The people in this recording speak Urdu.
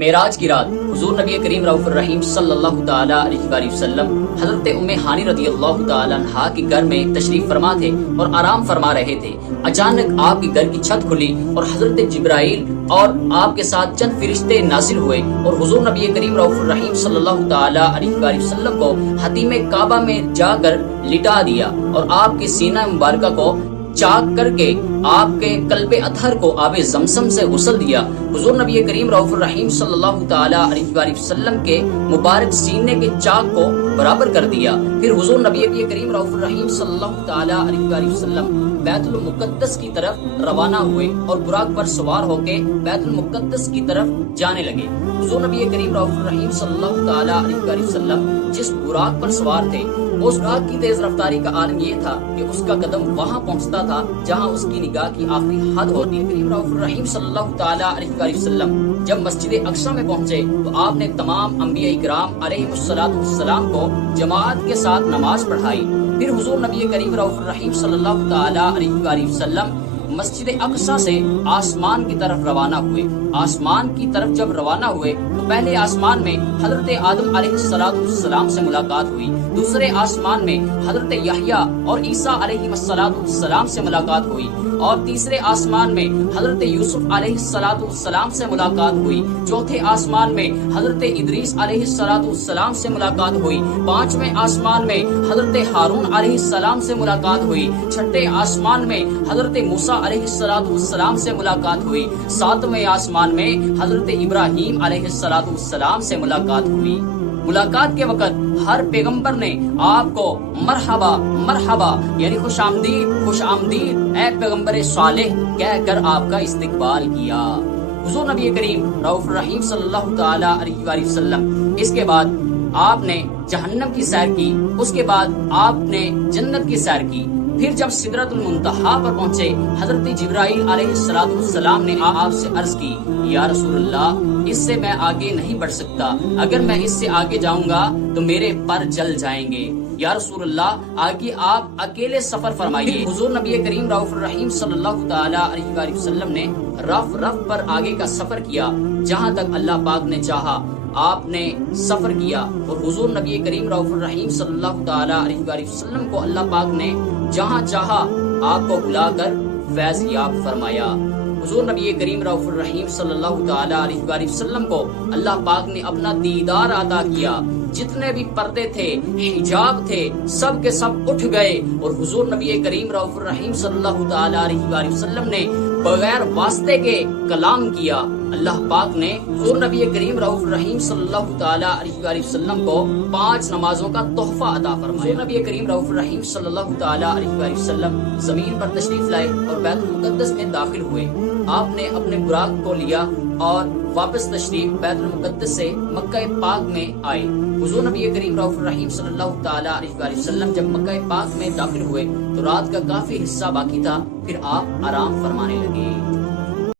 معراج کی رات حضور نبی کریم رؤوف الرحیم صلی اللہ تعالی علیہ وآلہ وسلم حضرت ام ہانی رضی اللہ تعالی عنہا کے گھر میں تشریف فرما تھے اور آرام فرما رہے تھے۔ اچانک آپ کے گھر کی چھت کھلی اور حضرت جبرائیل اور آپ کے ساتھ چند فرشتے نازل ہوئے اور حضور نبی کریم رؤوف الرحیم صلی اللہ تعالی علیہ وآلہ وسلم کو حتیم کعبہ میں جا کر لٹا دیا اور آپ کے سینہ مبارکہ کو چاک کر کے آپ کے قلب اطہر کو آب زمزم سے غسل دیا۔ حضور نبی کریم رؤوف الرحیم صلی اللہ تعالی علیہ وآلہ وسلم کے مبارک سینے کے چاک کو برابر کر دیا۔ پھر حضور نبی کریم رؤوف الرحیم صلی اللہ تعالی علیہ وآلہ وسلم بیت المقدس کی طرف روانہ ہوئے اور براق پر سوار ہو کے بیت المقدس کی طرف جانے لگے۔ حضور نبی کریم رؤوف الرحیم صلی اللہ تعالی علیہ وآلہ وسلم جس براق پر سوار تھے اس براق کی تیز رفتاری کا عالم یہ تھا کہ اس کا قدم وہاں پہنچتا تھا جہاں اس کی نگاہ کی آخری حد ہوتی ہے۔ کریم رؤوف الرحیم صلی اللہ تعالی علیہ وآلہ وسلم جب مسجد اقصی میں پہنچے تو آپ نے تمام انبیاء کرام علیہ السلام کو جماعت کے ساتھ نماز پڑھائی۔ پھر حضور نبی کریم رؤوف الرحیم صلی اللہ تعالی علیہ وآلہ وسلم مسجد اقصی سے آسمان کی طرف روانہ ہوئے۔ آسمان کی طرف جب روانہ ہوئے تو پہلے آسمان میں حضرت آدم علیہ السلام سے ملاقات ہوئی، دوسرے آسمان میں حضرت یحییٰ اور عیسیٰ علیہ السلام سے ملاقات ہوئی اور تیسرے آسمان میں حضرت یوسف علیہ السلام سے ملاقات ہوئی، چوتھے آسمان میں حضرت ادریس علیہ السلام سے ملاقات ہوئی، پانچویں آسمان میں حضرت ہارون علیہ السلام سے ملاقات ہوئی، چھٹے آسمان میں حضرت موسیٰ علیہ السلام سے ملاقات ہوئی، ساتویں آسمان میں حضرت ابراہیم علیہ السلام سے ملاقات ہوئی۔ ملاقات کے وقت ہر پیغمبر نے آپ کو مرحبا مرحبا یعنی خوش آمدید اے پیغمبر صالح کہہ کر آپ کا استقبال کیا۔ حضور نبی کریم رؤوف الرحیم صلی اللہ تعالی علیہ وآلہ وسلم اس کے بعد آپ نے جہنم کی سیر کی، اس کے بعد آپ نے جنت کی سیر کی۔ پھر جب سدرۃ المنتہا پر پہنچے حضرت جبرائیل علیہ السلام نے آپ سے عرض کی، یا رسول اللہ اس سے میں آگے نہیں بڑھ سکتا، اگر میں اس سے آگے جاؤں گا تو میرے پر جل جائیں گے، یا رسول اللہ آگے آپ اکیلے سفر فرمائیے۔ حضور نبی کریم رؤوف الرحیم صلی اللہ تعالی علیہ وآلہ وسلم نے رف پر آگے کا سفر کیا، جہاں تک اللہ پاک نے چاہا آپ نے سفر کیا اور حضور نبی کریم رؤوف الرحیم صلی اللہ تعالی علیہ وآلہ وسلم کو اللہ پاک نے جہاں چاہا آپ کو بلا کر فیض یاب فرمایا۔ حضور نبی کریم رؤوف الرحیم صلی اللہ تعالی علیہ وآلہ وسلم کو اللہ پاک نے اپنا دیدار عطا کیا، جتنے بھی پردے تھے حجاب تھے سب کے سب اٹھ گئے اور حضور نبی کریم رؤوف الرحیم صلی اللہ تعالی علیہ وآلہ وسلم نے بغیر واسطے کے کلام کیا۔ اللہ پاک نے حضور نبی کریم رؤوف الرحیم صلی اللہ تعالی علیہ وآلہ وسلم کو 5 نمازوں کا تحفہ عطا فرمایا۔ حضور نبی کریم رؤوف الرحیم صلی اللہ تعالی علیہ وآلہ وسلم زمین پر تشریف لائے اور بیت المقدس میں داخل ہوئے۔ آپ نے اپنے براق کو لیا اور واپس تشریف بیت المقدس سے مکہ پاک میں آئے۔ حضور نبی کریم رؤوف الرحیم صلی اللہ تعالی علیہ وآلہ وسلم جب مکہ پاک میں داخل ہوئے تو رات کا کافی حصہ باقی تھا، پھر آپ آرام فرمانے لگے۔